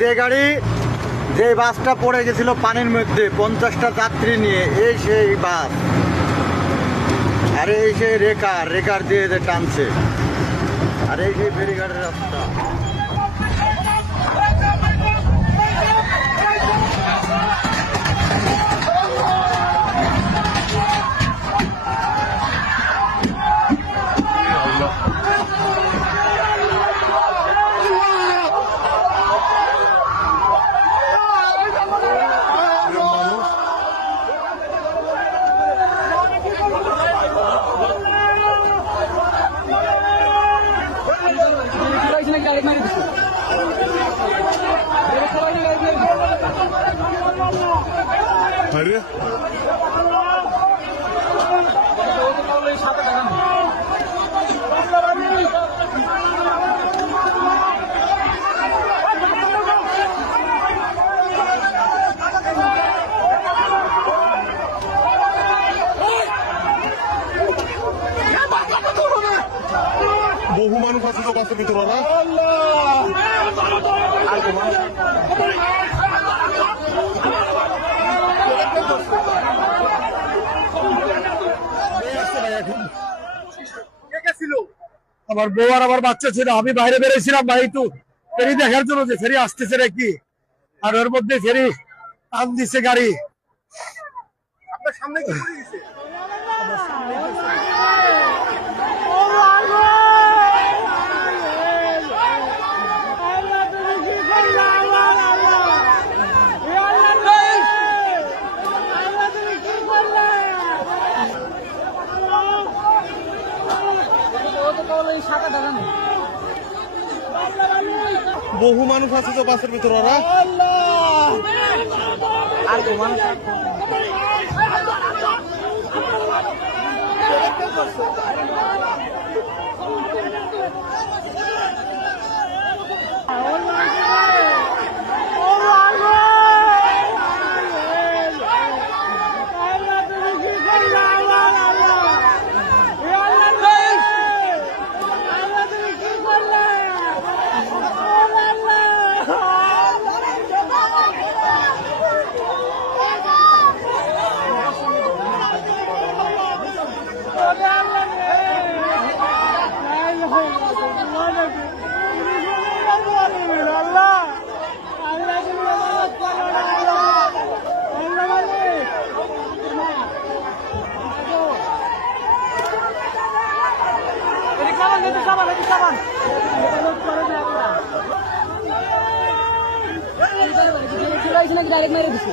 যে গাড়ি যে বাসটা পড়ে গেছিল পানির মধ্যে 50টা যাত্রী নিয়ে, এই সেই বাস। আর এই সেই রেকার দিয়ে যে টানছে, আর এই সেই ফেরিঘাটের রাস্তা। Hadi. বহু মানুষ আছে তো বাসের ভিতরে না? আমার বউ আর আমার বাচ্চা ছিল, আমি বাইরে বেরিয়েছিলাম ভাই একটু ফেরি দেখার জন্য যে ফেরি আসতেছে নাকি, আর ওর মধ্যে ফেরি টান দিছে গাড়ি। আপনার সামনে কি পড়ে গেছে? বহু মানুষ আছে তো বাসের ভিতরে ওরা। আর মানুষ ডাইরেক্ট মেরে দিচ্ছে।